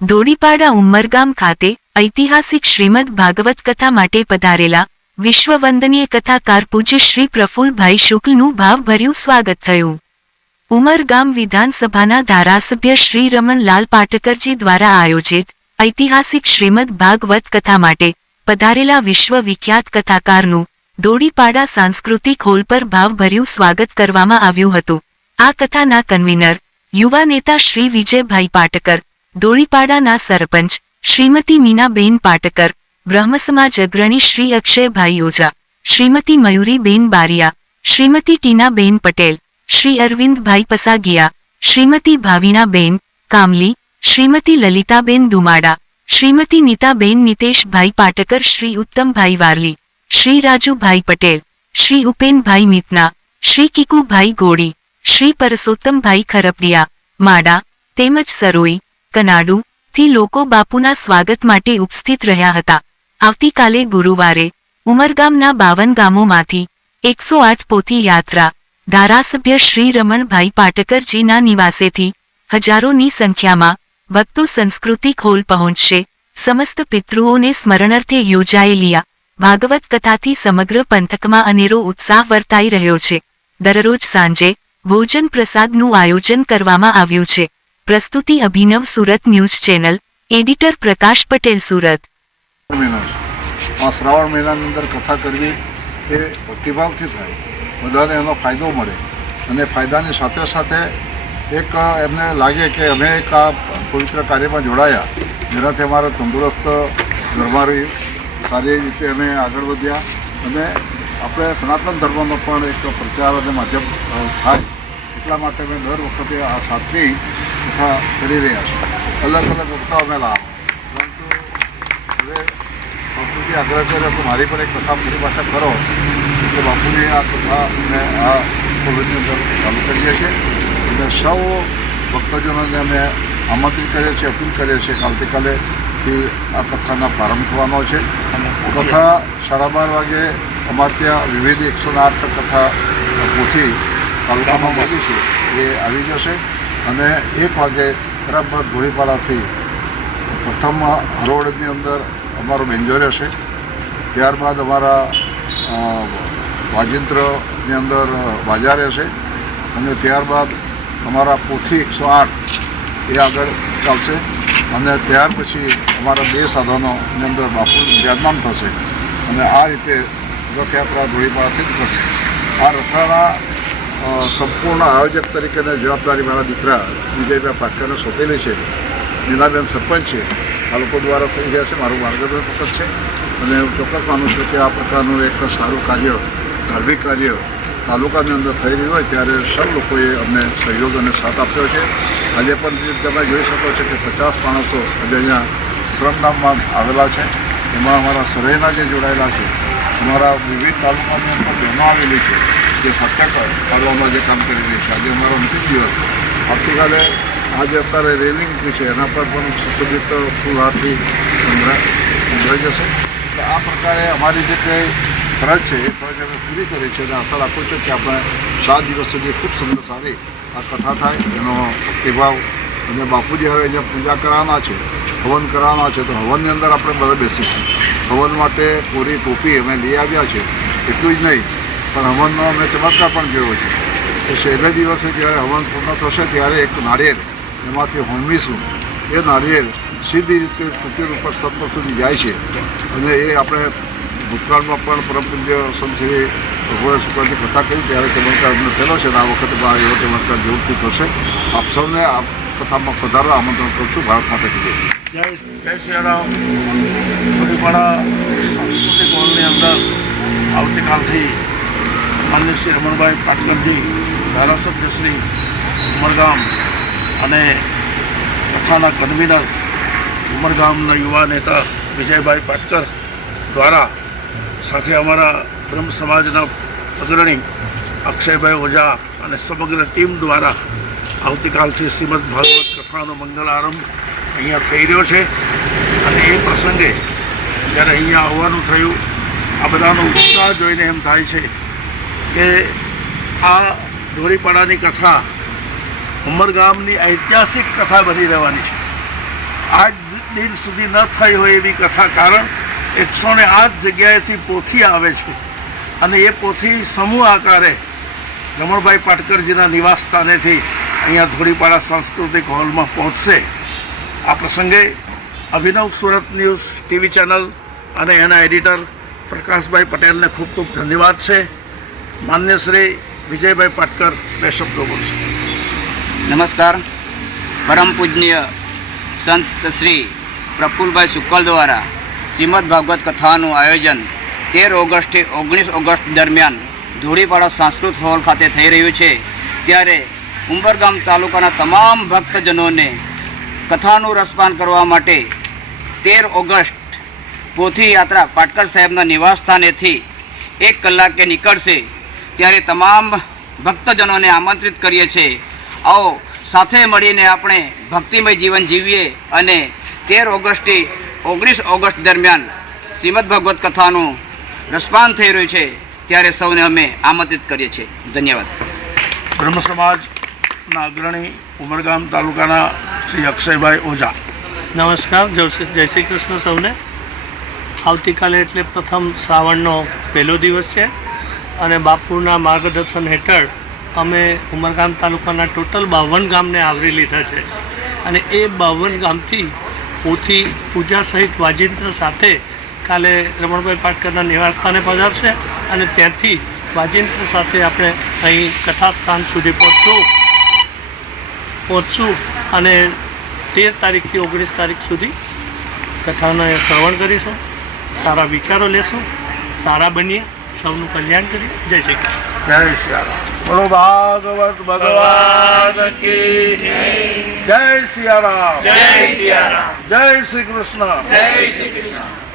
ધોળીપાડા ઉમરગામ ખાતે ઐતિહાસિક શ્રીમદ ભાગવત કથા માટે પધારેલા વિશ્વવંદનીય કથાકાર પૂજ્ય શ્રી પ્રફુલ્લભાઈ શુક્લનું ભાવભર્યું સ્વાગત થયું. ઉમરગામ વિધાનસભાના ધારાસભ્ય શ્રી રમણલાલ પાટકરજી દ્વારા આયોજિત ઐતિહાસિક શ્રીમદ ભાગવત કથા માટે પધારેલા વિશ્વવિખ્યાત કથાકારનું ધોળીપાડા સાંસ્કૃતિક હોલ પર ભાવભર્યું સ્વાગત કરવામાં આવ્યું હતું. આ કથાના કન્વીનર યુવા નેતા શ્રી વિજયભાઈ પાટકર, ધોળીપાડાના સરપંચ શ્રીમતી મીનાબેન પાટકર, બ્રહ્મસમાજ અગ્રણી શ્રી અક્ષયભાઈ ઓઝા, શ્રીમતી મયુરીબેન બારિયા, શ્રીમતી ટીનાબેન પટેલ, શ્રી અરવિંદભાઈ પસાગિયા, શ્રીમતી ભાવિનાબેન કામલી, શ્રીમતી લલિતાબેન દુમાડા, શ્રીમતી નીતાબેન નિતેશભાઈ પાટકર, શ્રી ઉત્તમભાઈ વારલી, શ્રી રાજુભાઈ પટેલ, શ્રી ઉપેનભાઈ મિતના, શ્રી કીકુભાઈ ગોળી, શ્રી પરસોત્તમભાઈ ખરપડિયા, માડા તેમજ સરોઈ, કનાડુ થી લોકો બાપુના સ્વાગત માટે ઉપસ્થિત રહ્યા હતા. આવતીકાલે ગુરુવારે ઉમરગામના 52 ગામોમાંથી 108 પોથી યાત્રા ધારાસભ્ય શ્રી રમણભાઈ પાટકરજીના નિવાસેથી હજારોની સંખ્યામાં ભક્તો સંસ્કૃતિક હોલ પહોંચશે. સમસ્ત પિતૃઓને સ્મરણાર્થે યોજાયેલી આ ભાગવત કથાથી સમગ્ર પંથકમાં અનેરો ઉત્સાહ વર્તાઈ રહ્યો છે. દરરોજ સાંજે ભોજન પ્રસાદનું આયોજન કરવામાં આવ્યું છે. પ્રસ્તુતિ અભિનવ સુરત ન્યૂઝ ચેનલ, એડિટર પ્રકાશ પટેલ, સુરત. આ શ્રાવણ મહિનાની અંદર કથા કરવી એ ભક્તિભાવથી થાય, બધાને એનો ફાયદો મળે અને ફાયદાની સાથે સાથે એક એમને લાગે કે અમે એક આ પવિત્ર કાર્યમાં જોડાયા, જેનાથી અમારા તંદુરસ્ત ઘરમાં રહી સારી રીતે અમે આગળ વધ્યા અને આપણે સનાતન ધર્મનો પણ એક પ્રચાર અને માધ્યમ થાય, એટલા માટે અમે દર વખતે આ સાતમી કથા કરી રહ્યા છીએ. અલગ અલગ વક્તાઓ અમે લાવ, પરંતુ હવે બાપુજી આગ્રહ કર્યો તો મારી પણ એક કથા પૂરી ભાષા કરો, એટલે બાપુની આ કથા અમે આ કોલેજની અંદર ચાલુ કરીએ છીએ અને સૌ ભક્તજનોને અમે આમંત્રિત કરીએ છીએ, અપીલ કરીએ છીએ કે આવતીકાલેથી આ કથાના પ્રારંભ થવાનો છે. કથા 12:30 વાગે અમારે ત્યાં વિવિધ 108 કથા પોથી તાલુકામાં મળી છે એ આવી જશે અને 1 વાગે બરાબર ધોળીપાડાથી પ્રથમ હરોળની અંદર અમારો બેન્જો રહેશે. ત્યારબાદ અમારા વાજિંત્રની અંદર વાજા રહેશે અને ત્યારબાદ અમારા પોથી 108 એ આગળ ચાલશે અને ત્યાર પછી અમારા 2 સાધનોની અંદર બાપુ વિરાજમાન થશે અને આ રીતે રથયાત્રા ધોળીપાડાથી જ થશે. આ રથયાત્રા સંપૂર્ણ આયોજક તરીકેની જવાબદારી મારા દીકરા વિજયભાઈ પાટકરને સોંપેલી છે. મીનાબેન સરપંચ છે, આ લોકો દ્વારા થઈ ગયા છે, મારું માર્ગદર્શન વખત છે અને હું ચોક્કસ માનું છું કે આ પ્રકારનું એક સારું કાર્ય, ધાર્મિક કાર્ય તાલુકાની અંદર થઈ રહ્યું હોય ત્યારે સૌ લોકોએ અમને સહયોગ અને સાથ આપ્યો છે. આજે પણ તમે જોઈ શકો છો કે 50 માણસો આજે અહીંયા શ્રમધામમાં આવેલા છે. એમાં અમારા સરાઈના જે જોડાયેલા છે, અમારા વિવિધ તાલુકાની અંદર બહેનો આવેલી છે જે સત્યા કાઢવામાં જે કામ કરી રહી છે. આજે અમારો અંતિમ દિવસ, આવતીકાલે આજે અત્યારે રેલિંગ છે એના પર પણ સુશોભિત ફૂલહારથી સંભળાઈ જશે. તો આ પ્રકારે અમારી જે કંઈ ફરજ છે એ ફરજ અમે પૂરી કરી છે અને આશા રાખું છું કે આપણે 7 દિવસ સુધી ખૂબ સુંદર સારી આ કથા થાય, એનો ભક્તિભાવ અને બાપુજી હવે જે પૂજા કરવાના છે, હવન કરવાના છે, તો હવનની અંદર આપણે બધા બેસીશું. હવન માટે પૂરી ટોપી અમે લઈ આવ્યા છે. એટલું જ નહીં પણ હવનનો અમે ચમત્કાર પણ જોયો છે કે છેલ્લે દિવસે જ્યારે હવન પૂર્ણ થશે ત્યારે એક નાળિયેર એમાંથી હોમીશું. એ નાળિયેર સીધી રીતે કુટીર ઉપર સતપથ સુધી જાય છે અને એ આપણે ભૂતકાળમાં પણ પરમ પૂજ્ય સંત શ્રી ભગવાન શુક્લની કથા કરી ત્યારે ચમત્કાર અમને થયેલો છે અને આ વખતે એવો ચમત્કાર જરૂરથી થશે. આપ સૌને આ કથામાં પધારવા આમંત્રણ કરું છું. ભારત માતા કી જય. જય શ્રી રામ. ધોળીપાડા સાંસ્કૃતિક હોલની અંદર આવતીકાલથી માનનીય શ્રી રમણભાઈ પાટકરજી, ધારાસભ્ય શ્રી ઉમરગામ અને કથાના કન્વીનર ઉમરગામના યુવા નેતા વિજયભાઈ પાટકર દ્વારા સાથે અમારા બ્રહ્મ સમાજના અગ્રણી અક્ષયભાઈ ઓઝા અને સમગ્ર ટીમ દ્વારા આવતીકાલથી શ્રીમદ ભાગવત કથાનો મંગલ આરંભ અહીંયા થઈ રહ્યો છે અને એ પ્રસંગે જ્યારે અહીંયા આવવાનું થયું, આ બધાનો ઉત્સાહ જોઈને એમ થાય છે કે આ ધોળીપાડાની કથા ઉમરગામની ઐતિહાસિક કથા બની રહેવાની છે. આજ દિન સુધી ન થઈ હોય એવી કથા. કારણ 108 જગ્યાએથી પોથી આવે છે અને એ પોથી સમૂહ આકારે રમણભાઈ પાટકરજીના નિવાસ સ્થાનેથી અહીંયા ધોળીપાડા સાંસ્કૃતિક હોલમાં પહોંચશે. આ પ્રસંગે અભિનવ સુરત ન્યૂઝ ટીવી ચેનલ અને એના એડિટર પ્રકાશભાઈ પટેલને ખૂબ ખૂબ ધન્યવાદ છે. માન્ય શ્રી વિજયભાઈ પાટકર બે શબ્દો બોલશે. નમસ્કાર. પરમ પૂજનીય સંત શ્રી પ્રફુલભાઈ શુક્લ દ્વારા શ્રીમદ ભાગવત કથાનું આયોજન 13 ઓગસ્ટથી 19 ઓગસ્ટ દરમિયાન ધોળીપાડા સંસ્કૃત હોલ ખાતે થઈ રહ્યું છે. ત્યારે ઉંબરગામ તાલુકાના તમામ ભક્તજનોને કથાનું રસપાન કરવા માટે 13 ઓગસ્ટ પોથી યાત્રા પાટકર સાહેબના નિવાસ સ્થાનેથી 1 કલાકે નીકળશે. ત્યારે તમામ ભક્તજનોને આમંત્રિત કરીએ છીએ. આવો સાથે મળીને આપણે ભક્તિમય જીવન જીવીએ અને 13 ઓગસ્ટથી 19 ઓગસ્ટ દરમિયાન શ્રીમદ ભાગવત કથાનું રસપાન થઈ રહ્યું છે. ત્યારે સૌને અમે આમંત્રિત કરીએ છીએ. ધન્યવાદ. બ્રહ્મ સમાજના અગ્રણી ઉમરગામ તાલુકાના શ્રી અક્ષયભાઈ ઓઝા. નમસ્કાર. જય શ્રી કૃષ્ણ સૌને. આવતીકાલે એટલે પ્રથમ શ્રાવણનો પહેલો દિવસ છે અને બાપુના માર્ગદર્શન હેઠળ અમે ઉમરગામ તાલુકાના ટોટલ 52 ગામને આવરી લીધા છે અને એ 52 ગામથી પોથી પૂજા સહિત વાજિંત્ર સાથે કાલે રમણભાઈ પાટકરના નિવાસસ્થાને પધારશે અને ત્યાંથી વાજિંત્ર સાથે આપણે અહીં કથાસ્થાન સુધી પહોંચશું અને 13 તારીખથી 19 તારીખ સુધી કથાને શ્રવણ કરીશું. સારા વિચારો લેશું, સારા બનીએ, સૌનું કલ્યાણ કરીએ. જય શ્રી કૃષ્ણ. જય શ્રી રામ. બોલો ભાગવત ભગવાન કી જય. જય શ્રી રામ. જય શ્રી રામ. જય શ્રી કૃષ્ણ. જય શ્રી કૃષ્ણ.